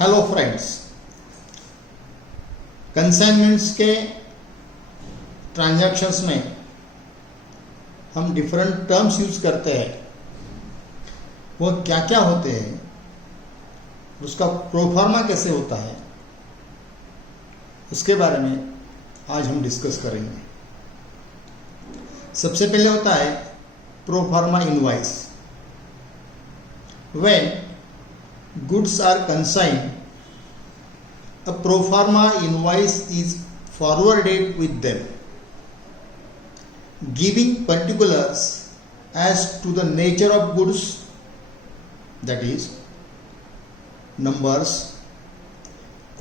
Hello friends, consignments के transactions में हम डिफरेंट टर्म्स यूज करते हैं। वो क्या क्या होते हैं, उसका प्रोफार्मा कैसे होता है, उसके बारे में आज हम डिस्कस करेंगे। सबसे पहले होता है proforma invoice. When goods are consigned, a pro forma invoice is forwarded with them, giving particulars as to the nature of goods, that is, numbers,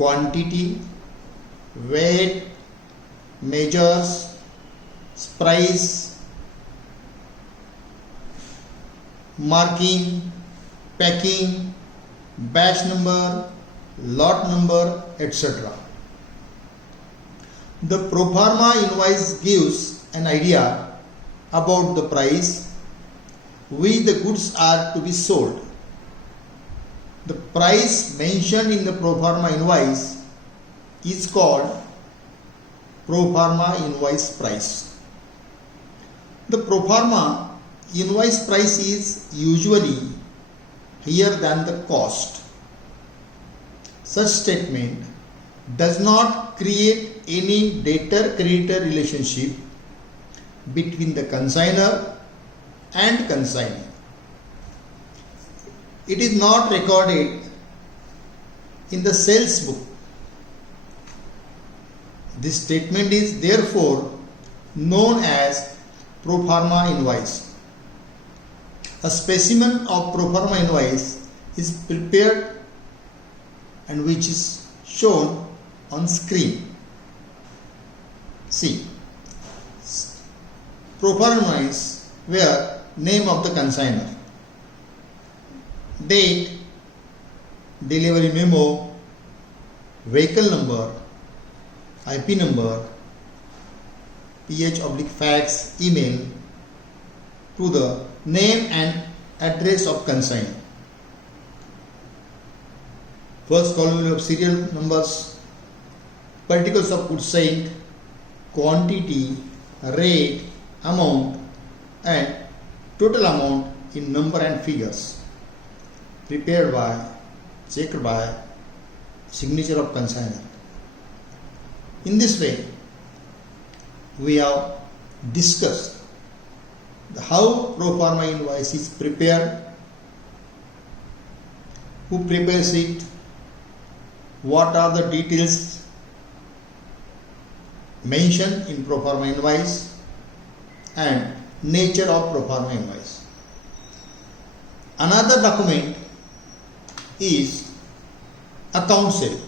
quantity, weight, measures, price, marking, packing, batch number, lot number, etc. The pro forma invoice gives an idea about the price which the goods are to be sold. The price mentioned in the pro forma invoice is called pro forma invoice price. The pro forma invoice price is usually higher than the cost. Such statement does not create any debtor-creditor relationship between the consignor and consignee. It is not recorded in the sales book. This statement is therefore known as pro forma invoice. A specimen of pro forma invoice is prepared and which is shown on screen. See, pro forma invoice where name of the consignor, date, delivery memo, vehicle number, IP number, PH/fax, email to the name and address of consignee. First column will have serial numbers, particulars of goods sent, quantity, rate, amount, and total amount in number and figures, prepared by, checked by, signature of consignor. In this way, we have discussed how pro forma invoice is prepared, who prepares it, what are the details mentioned in pro forma invoice, and nature of pro forma invoice. Another document is account sale.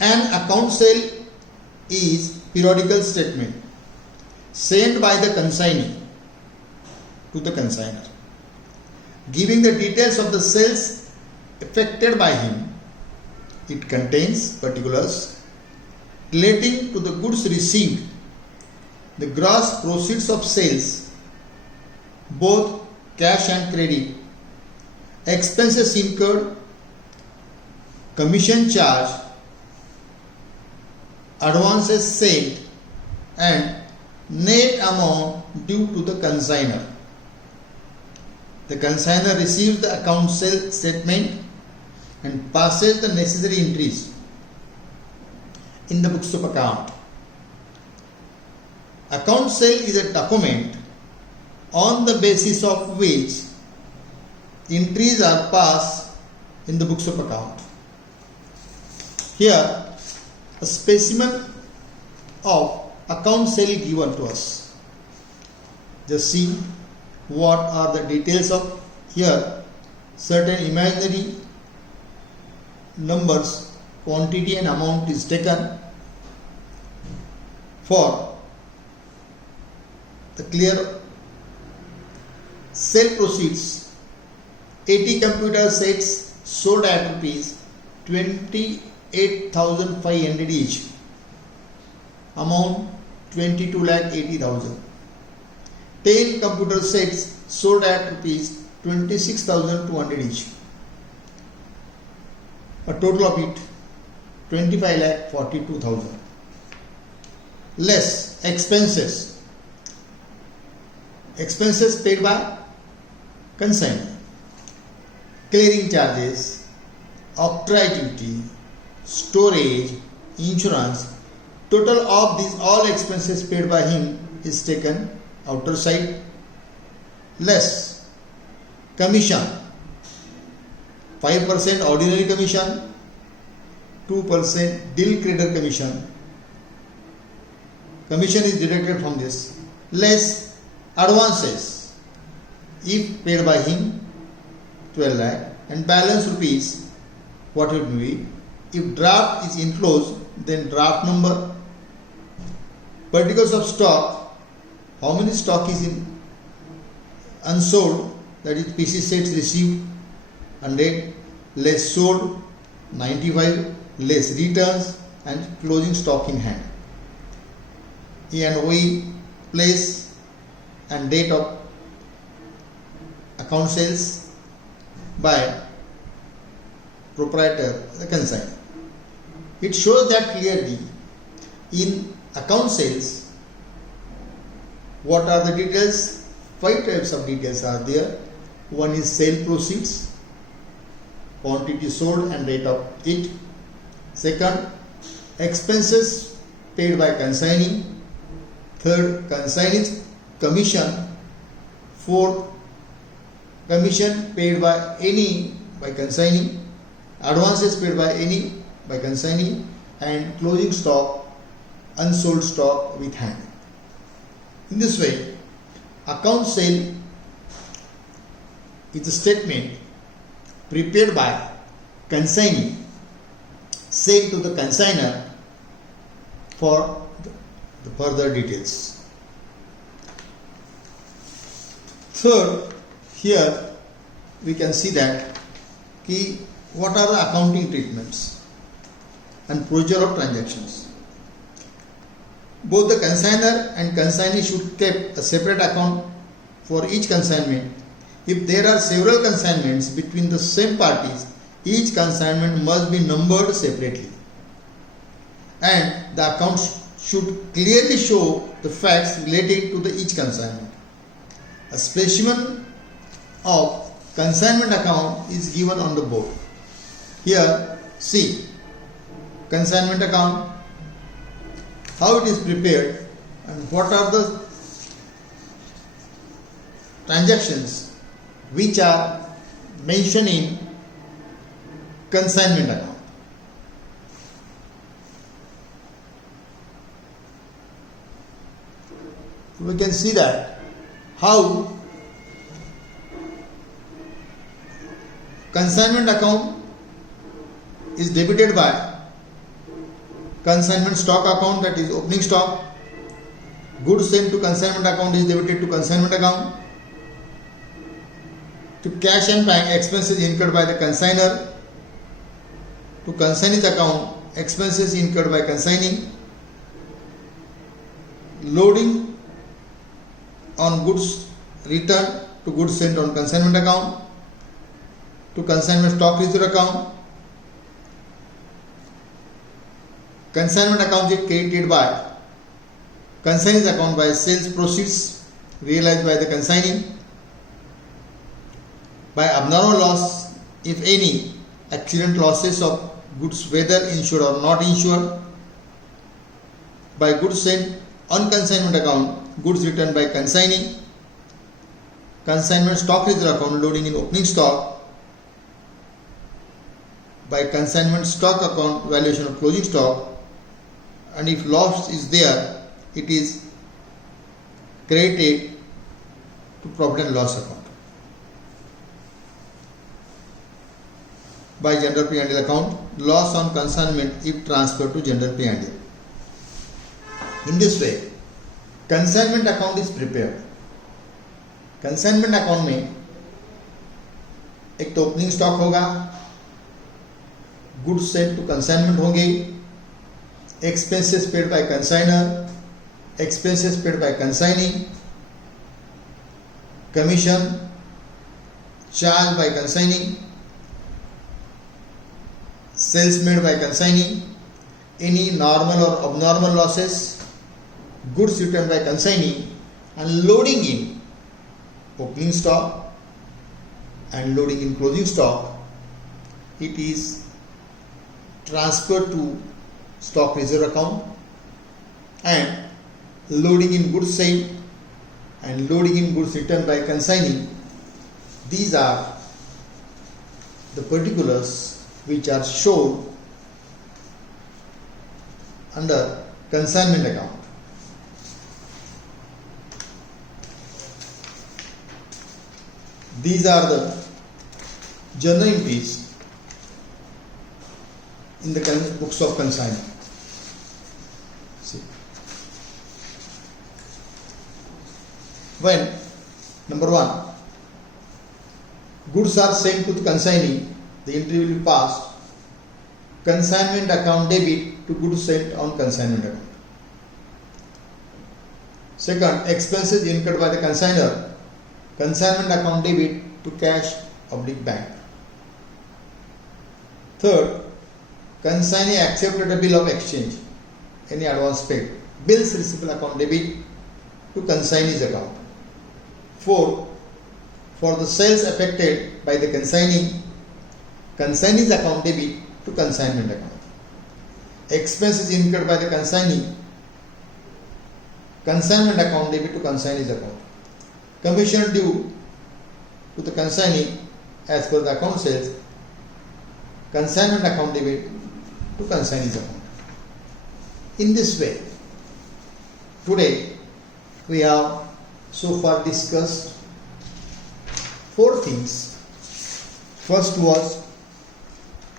An account sale is periodical statement sent by the consignee to the consignor, giving the details of the sales effected by him. It contains particulars relating to the goods received, the gross proceeds of sales, both cash and credit, expenses incurred, commission charge, advances sent, and net amount due to the consignor. The consignor receives the account sale statement and passes the necessary entries in the books of account. Account sale is a document on the basis of which entries are passed in the books of account. Here, a specimen of account sale given to us. Just see what are the details of here. Certain imaginary numbers, quantity and amount is taken for the clear sale proceeds. 80 computer sets sold at rupees 28,500 each. Amount 22,80,000. 10 computer sets sold at rupees 26,200 each. a total of it 25,42,000. Less expenses. Expenses paid by consignee, clearing charges, octroi duty, storage, insurance. Total of these all expenses paid by him is taken outer side. Less commission, 5% ordinary commission, 2% deal creditor commission. Commission is deducted from this. Less advances, if paid by him 12 lakh, and balance rupees, what it will be. If draft is enclosed, then draft number. Particulars of stock, how many stock is in unsold, that is PC sets received 100, less sold 95, less returns, and closing stock in hand. E&OE, place and date of account sales by proprietor, the consignee. It shows that clearly in account sales, what are the details? 5 types of details are there. One is sale proceeds, quantity sold and rate of it. Second, expenses paid by consignee. Third, consignee's commission. Fourth, commission paid by any by consignee. Advances paid by any by consignee, and closing stock, unsold stock with hand. In this way, account sale is a statement prepared by consignee, sent to the consignor for the further details. Third, here we can see that what are the accounting treatments and procedure of transactions. Both the consignor and consignee should keep a separate account for each consignment. If there are several consignments between the same parties, each consignment must be numbered separately, and the account should clearly show the facts related to the each consignment. A specimen of consignment account is given on the board. Here, see consignment account, how it is prepared, and what are the transactions which are mentioned in consignment account. We can see that how consignment account is debited by consignment stock account, that is opening stock. Goods sent to consignment account is debited to consignment account. To cash and bank, expenses incurred by the consignor. To consignee's account, expenses incurred by consignee. Loading on goods returned to goods sent on consignment account. To consignment stock reserve account. Consignment account is credited by consignee's account by sales proceeds realized by the consignee. By abnormal loss, if any, accident losses of goods whether insured or not insured. By goods sent on consignment account, goods returned by consignee. Consignment stock reserve account, loading in opening stock. By consignment stock account, valuation of closing stock. And if loss is there, it is credited to profit and loss account. By general P&L account, loss on consignment if transferred to general P&L. In this way, consignment account is prepared. Consignment account में एक तो opening stock होगा, goods sent to consignment होंगे, expenses paid by consignor, expenses paid by consignee, commission charge by consignee, sales made by consignee, any normal or abnormal losses, goods returned by consignee, and loading in opening stock and loading in closing stock. It is transferred to stock reserve account, and loading in goods sale and loading in goods returned by consignee. These are the particulars which are shown under consignment account. These are the journal entries in the books of consignment. See. When number 1, goods are sent to the consignee, the entry will be passed. Consignment account debit to goods sent on consignment account. Second, expenses incurred by the consignor, consignment account debit to cash / bank. Third, consignee accepted a bill of exchange, any advance paid, bills receivable account debit to consignee's account. Fourth, for the sales affected by the consignee, consignee's account debit to consignment account. Expenses incurred by the consignee, consignment account debit to consignee's account. Commission due to the consignee as per the account sales, consignment account debit to consignee's account. In this way, today we have so far discussed 4 things. First was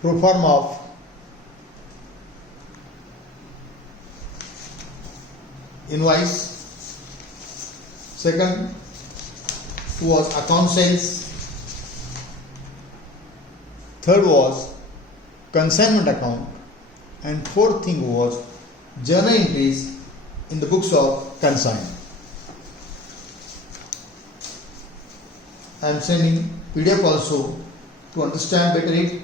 pro forma of invoice. Second was account sales. Third was consignment account. And fourth thing was journal entries in the books of consignment. I am sending PDF also to understand better it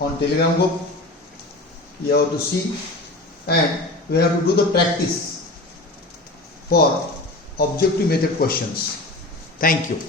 on Telegram group. You have to see, and we have to do the practice for objective method questions. Thank you.